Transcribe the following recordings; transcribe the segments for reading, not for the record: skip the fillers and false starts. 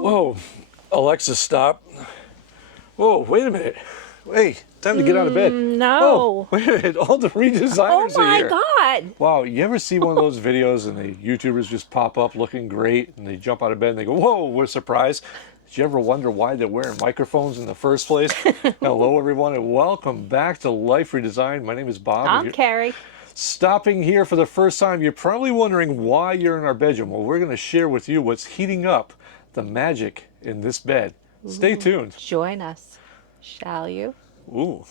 Whoa, Alexa, stop. Whoa, wait a minute. Wait, time to get out of bed. No. Oh, wait a minute. All the redesigners Oh are my here. God. Wow, you ever see one of those videos and the YouTubers just pop up looking great and they jump out of bed and they go, whoa, we're surprised. Did you ever wonder why they're wearing microphones in the first place? Hello, everyone, and welcome back to Life Redesigned. My name is Bob. I'm Karri. Stopping here for the first time, you're probably wondering why you're in our bedroom. Well, we're going to share with you what's heating up the magic in this bed. Stay tuned. Join us, shall you? Ooh.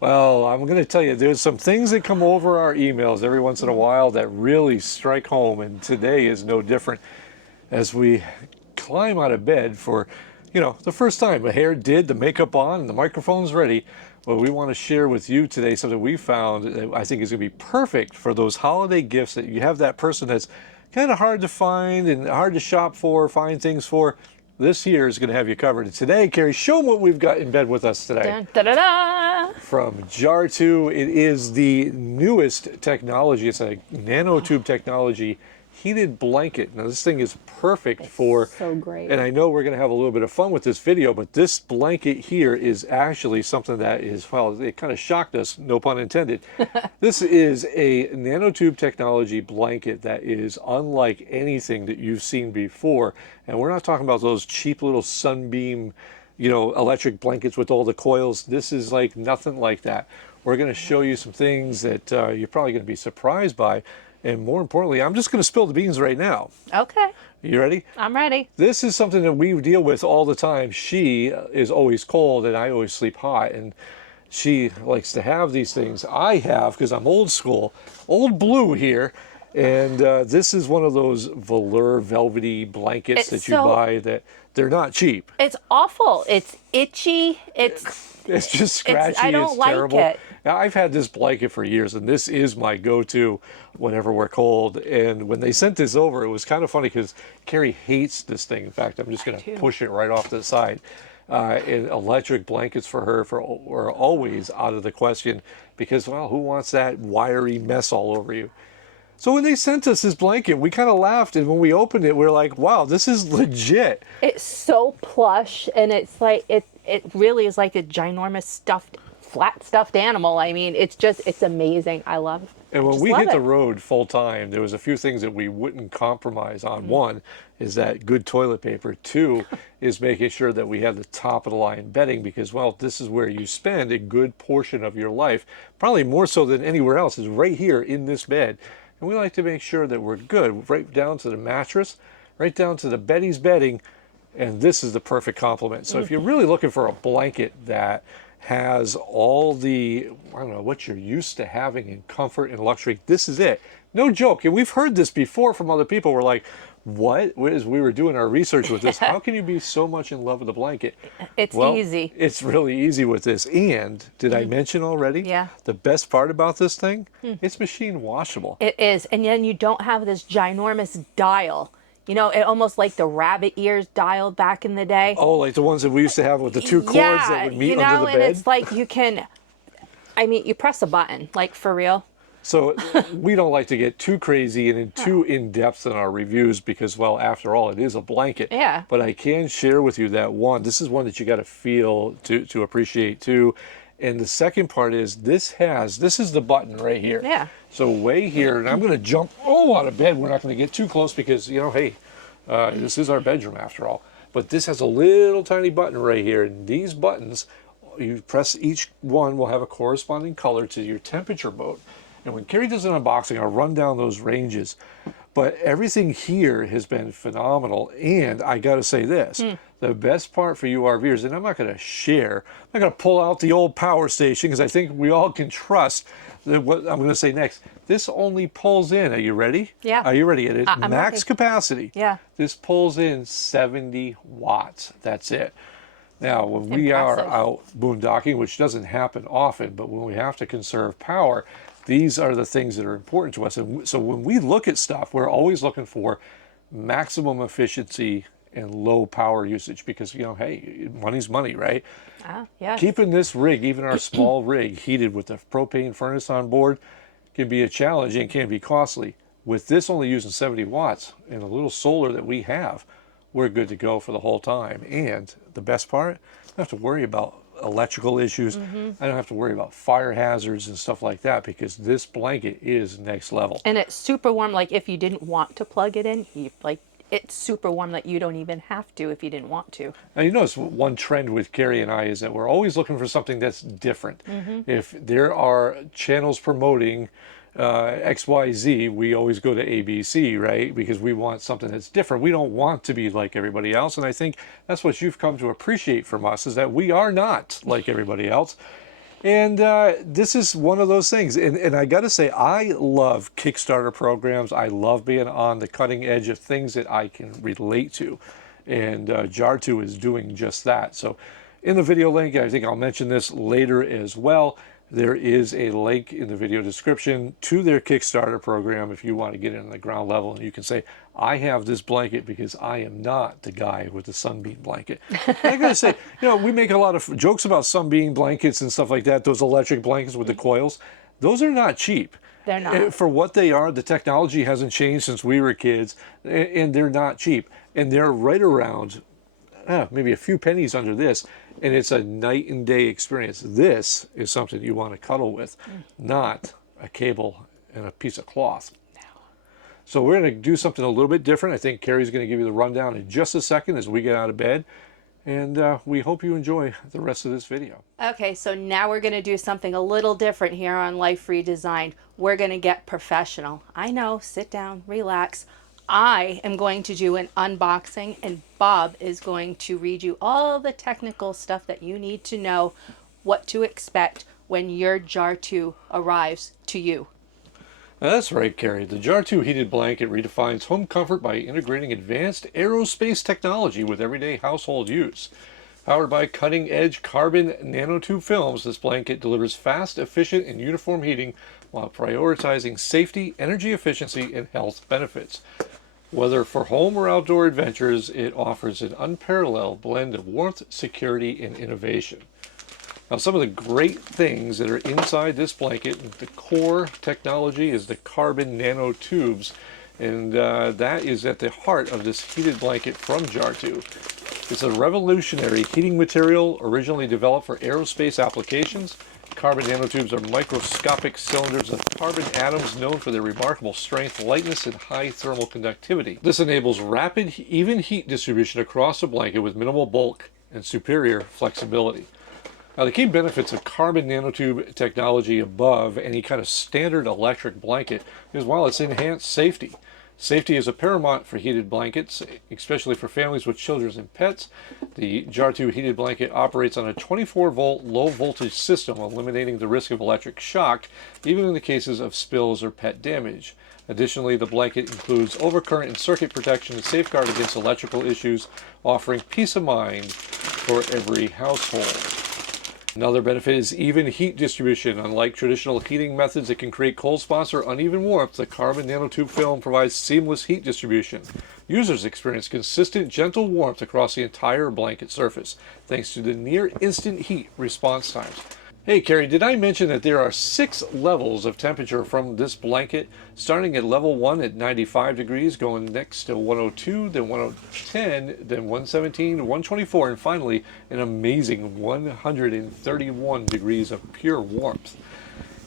Well, I'm going to tell you, there's some things that come over our emails every once in a while that really strike home, and today is no different. As we climb out of bed for, the first time, the hair did, the makeup on, and the microphone's ready. Well, we want to share with you today something we found that I think is going to be perfect for those holiday gifts that you have that person that's kind of hard to find and hard to shop for, find things for. This year is going to have you covered. And today, Karri, show them what we've got in bed with us today. Dun, da, da, da. From Jartoo, it is the newest technology. It's a nanotube technology heated blanket. Now this thing is perfect for, so great. And I know we're going to have a little bit of fun with this video, but this blanket here is actually something that is, well, it kind of shocked us, no pun intended. This is a nanotube technology blanket that is unlike anything that you've seen before. And we're not talking about those cheap little sunbeam, electric blankets with all the coils. This is like nothing like that. We're going to show you some things that you're probably going to be surprised by. And more importantly, I'm just going to spill the beans right now. Okay. You ready? I'm ready. This is something that we deal with all the time. She is always cold and I always sleep hot. And she likes to have these things. I have, because I'm old school, old blue here. And this is one of those velour velvety blankets that you buy that they're not cheap. It's awful. It's itchy. It's just scratchy. I don't like terrible. it. Now, I've had this blanket for years, and this is my go-to whenever we're cold. And when they sent this over, it was kind of funny because Karri hates this thing. In fact, I'm just going to push it right off to the side. And electric blankets for her are always out of the question because, well, who wants that wiry mess all over you? So when they sent us this blanket, we kind of laughed, and when we opened it, we were like, wow, this is legit. It's so plush, and it's like, it really is like a ginormous flat stuffed animal. I mean, it's amazing. I love it. And when we hit the road full time, there was a few things that we wouldn't compromise on. One is that good toilet paper. Two is making sure that we have the top of the line bedding because, well, this is where you spend a good portion of your life, probably more so than anywhere else, is right here in this bed. And we like to make sure that we're good, right down to the mattress, right down to the Betty's bedding, and this is the perfect complement. So if you're really looking for a blanket that has all the, I don't know, what you're used to having in comfort and luxury, this is it. No joke. And we've heard this before from other people. We're like, what? As we were doing our research with this, how can you be so much in love with a blanket? It's easy. It's really easy with this. And did I mention already? Yeah. The best part about this thing, it's machine washable. It is. And then you don't have this ginormous dial. It almost like the rabbit ears dial back in the day. Oh, like the ones that we used to have with the two cords that would meet under the bed? And it's like you press a button, like for real. So we don't like to get too crazy and too in-depth in our reviews because, well, after all, it is a blanket. Yeah. But I can share with you that this is one that you got to feel to appreciate too. And the second part is this is the button right here. Yeah. So way here, and I'm going to jump out of bed. We're not going to get too close because, hey, this is our bedroom after all. But this has a little tiny button right here. And these buttons, you press each one will have a corresponding color to your temperature mode. And when Karri does an unboxing, I'll run down those ranges. But everything here has been phenomenal. And I got to say this, the best part for you RVers, and I'm not going to share, I'm not going to pull out the old power station because I think we all can trust that what I'm going to say next. This only pulls in, are you ready? Yeah. Are you ready? At its max ready. capacity, yeah. This pulls in 70 watts. That's it. Now, when we are out boondocking, which doesn't happen often, but when we have to conserve power, these are the things that are important to us. And so when we look at stuff, we're always looking for maximum efficiency and low power usage because, you know, hey, money's money, right? Ah, yeah. Keeping this rig, even our small rig, heated with a propane furnace on board can be a challenge and can be costly. With this only using 70 watts and a little solar that we have, we're good to go for the whole time. And the best part, I don't have to worry about electrical issues. I don't have to worry about fire hazards and stuff like that because this blanket is next level. And it's super warm. Like if you didn't want to plug it in, it's super warm that you don't even have to if you didn't want to. Now, you notice one trend with Karri and I is that we're always looking for something that's different. If there are channels promoting XYZ, we always go to ABC, right? Because we want something that's different. We don't want to be like everybody else. And I think that's what you've come to appreciate from us, is that we are not like everybody else. And this is one of those things. And I got to say, I love Kickstarter programs. I love being on the cutting edge of things that I can relate to. And Jartoo is doing just that. So in the video link, I think I'll mention this later as well, there is a link in the video description to their Kickstarter program if you want to get in on the ground level. And you can say, I have this blanket because I am not the guy with the sunbeam blanket. And I got to say, you know, we make a lot of jokes about sunbeam blankets and stuff like that, those electric blankets with the coils. Those are not cheap. They're not. For what they are, the technology hasn't changed since we were kids, and they're not cheap. And they're right around maybe a few pennies under this, and it's a night and day experience. This is something you want to cuddle with, not a cable and a piece of cloth. No. So we're going to do something a little bit different. I think Karri's going to give you the rundown in just a second as we get out of bed, and we hope you enjoy the rest of this video. Okay, so now we're going to do something a little different here on Life Redesigned. We're going to get professional. I know, sit down, relax. I am going to do an unboxing, and Bob is going to read you all the technical stuff that you need to know what to expect when your Jartoo arrives to you. That's right, Karri. The Jartoo heated blanket redefines home comfort by integrating advanced aerospace technology with everyday household use. Powered by cutting-edge carbon nanotube films, this blanket delivers fast, efficient, and uniform heating while prioritizing safety, energy efficiency, and health benefits. Whether for home or outdoor adventures, it offers an unparalleled blend of warmth, security, and innovation. Now, some of the great things that are inside this blanket, the core technology is the carbon nanotubes, and that is at the heart of this heated blanket from Jartoo. It's a revolutionary heating material originally developed for aerospace applications. Carbon nanotubes are microscopic cylinders of carbon atoms known for their remarkable strength, lightness, and high thermal conductivity. This enables rapid, even heat distribution across the blanket with minimal bulk and superior flexibility. Now, the key benefits of carbon nanotube technology above any kind of standard electric blanket is, while it's enhanced safety. Safety is a paramount for heated blankets, especially for families with children and pets. The Jartoo heated blanket operates on a 24-volt low-voltage system, eliminating the risk of electric shock, even in the cases of spills or pet damage. Additionally, the blanket includes overcurrent and circuit protection to safeguard against electrical issues, offering peace of mind for every household. Another benefit is even heat distribution. Unlike traditional heating methods that can create cold spots or uneven warmth, the carbon nanotube film provides seamless heat distribution. Users experience consistent, gentle warmth across the entire blanket surface, thanks to the near-instant heat response times. Hey, Karri, did I mention that there are 6 levels of temperature from this blanket, starting at level 1 at 95 degrees, going next to 102, then 110, then 117, 124, and finally an amazing 131 degrees of pure warmth.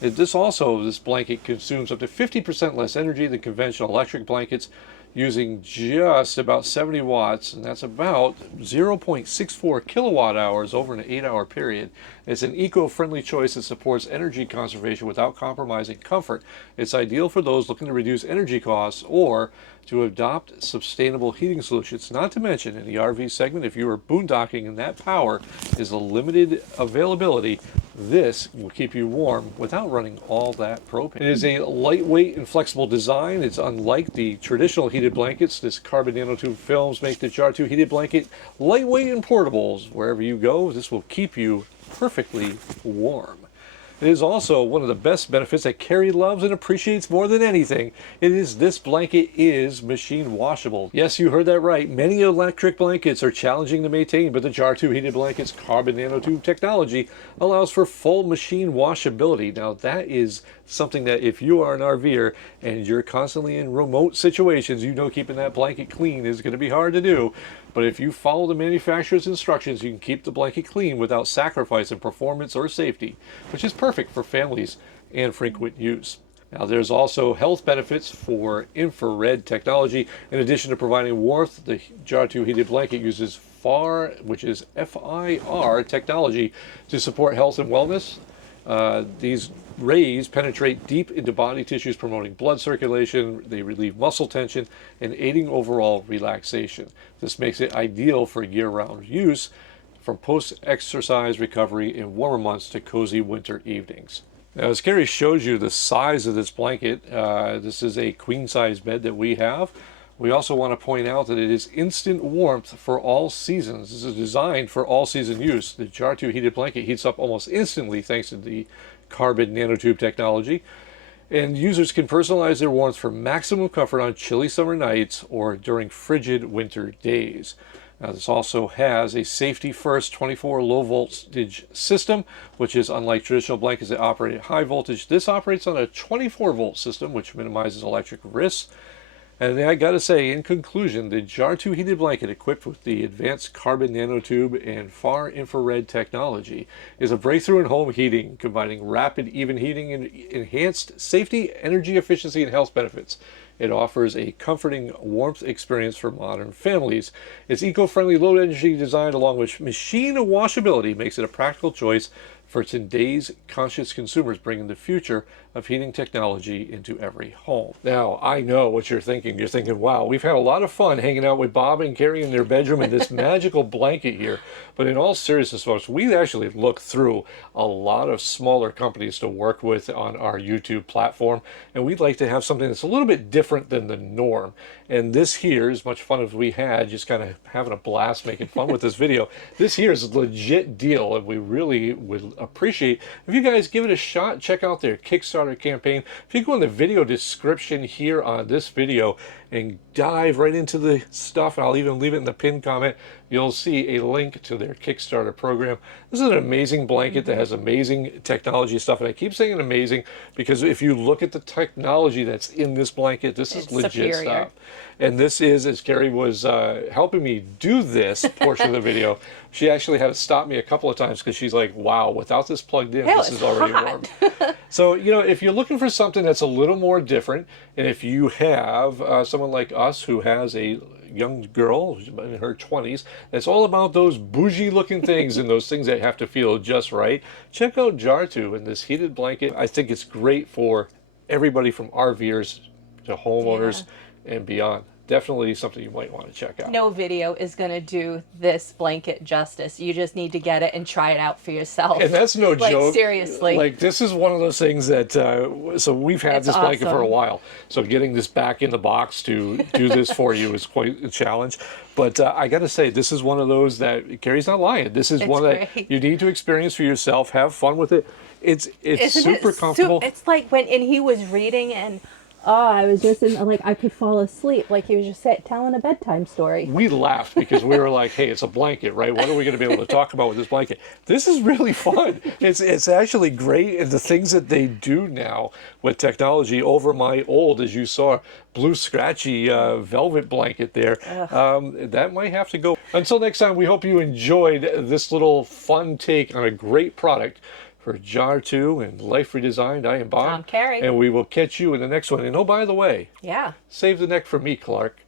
This blanket consumes up to 50% less energy than conventional electric blankets, using just about 70 watts, and that's about 0.64 kilowatt hours over an 8-hour period. It's an eco-friendly choice that supports energy conservation without compromising comfort. It's ideal for those looking to reduce energy costs or to adopt sustainable heating solutions. Not to mention, in the RV segment, if you are boondocking and that power is a limited availability, this will keep you warm without running all that propane. It is a lightweight and flexible design. It's unlike the traditional heated blankets. This carbon nanotube films make the Jartoo heated blanket lightweight and portable. Wherever you go, this will keep you perfectly warm. It is also one of the best benefits that Karri loves and appreciates more than anything. This blanket is machine washable. Yes, you heard that right. Many electric blankets are challenging to maintain, but the Jartoo heated blanket's carbon nanotube technology allows for full machine washability. Now that is something that if you are an RVer and you're constantly in remote situations, you know keeping that blanket clean is going to be hard to do. But if you follow the manufacturer's instructions, you can keep the blanket clean without sacrificing performance or safety, which is perfect for families and frequent use. Now, there's also health benefits for infrared technology. In addition to providing warmth, the Jartoo heated blanket uses FAR, which is FIR technology, to support health and wellness. These rays penetrate deep into body tissues, promoting blood circulation. They relieve muscle tension and aiding overall relaxation. This makes it ideal for year-round use, from post-exercise recovery in warmer months to cozy winter evenings. Now, as Karri shows you the size of this blanket, this is a queen-size bed that we have. We also want to point out that it is instant warmth for all seasons. This is designed for all-season use. The Jartoo heated blanket heats up almost instantly thanks to the carbon nanotube technology. And users can personalize their warmth for maximum comfort on chilly summer nights or during frigid winter days. Now, this also has a safety first 24 low voltage system, which is unlike traditional blankets that operate at high voltage. This operates on a 24 volt system, which minimizes electric risks. And I gotta say, in conclusion, the Jartoo heated blanket equipped with the advanced carbon nanotube and far infrared technology is a breakthrough in home heating, combining rapid, even heating and enhanced safety, energy efficiency, and health benefits. It offers a comforting warmth experience for modern families. Its eco-friendly, low-energy design, along with machine washability, makes it a practical choice for today's conscious consumers, bringing the future of heating technology into every home. Now, I know what you're thinking. You're thinking, wow, we've had a lot of fun hanging out with Bob and Karri in their bedroom in this magical blanket here. But in all seriousness, folks, we actually looked through a lot of smaller companies to work with on our YouTube platform, and we'd like to have something that's a little bit different than the norm. And this here, as much fun as we had, just kind of having a blast making fun with this video, this here is a legit deal, and we really would appreciate if you guys give it a shot. Check out their Kickstarter campaign. If you go in the video description here on this video and dive right into the stuff, and I'll even leave it in the pinned comment, you'll see a link to their Kickstarter program. This is an amazing blanket that has amazing technology stuff, and I keep saying amazing because if you look at the technology that's in this blanket, this is legit superior stuff. And this is, as Karri was helping me do this portion of the video, she actually had to stop me a couple of times because she's like, wow, without this plugged in, this is already warm. So, you know, if you're looking for something that's a little more different, and if you have someone like us who has a young girl in her 20s that's all about those bougie looking things and those things that have to feel just right, check out Jartoo and this heated blanket. I think it's great for everybody from RVers to homeowners and beyond. Definitely something you might want to check out. No video is going to do this blanket justice. You just need to get it and try it out for yourself. And that's no joke. Seriously. Like, this is one of those things that, so we've had this blanket for a while. So getting this back in the box to do this for you is quite a challenge. But I got to say, this is one of those that, Karri's not lying. This is one that you need to experience for yourself. Have fun with it. It's super comfortable. It's like when he was reading and I was just like, I could fall asleep. Like he was just telling a bedtime story. We laughed because we were like, hey, it's a blanket, right? What are we going to be able to talk about with this blanket? This is really fun. It's actually great. And the things that they do now with technology over my old, as you saw, blue scratchy velvet blanket there, that might have to go. Until next time, we hope you enjoyed this little fun take on a great product. For Jartoo and Life Redesigned, I am Bob. I'm Karri. And we will catch you in the next one. And oh, by the way, save the neck for me, Clark.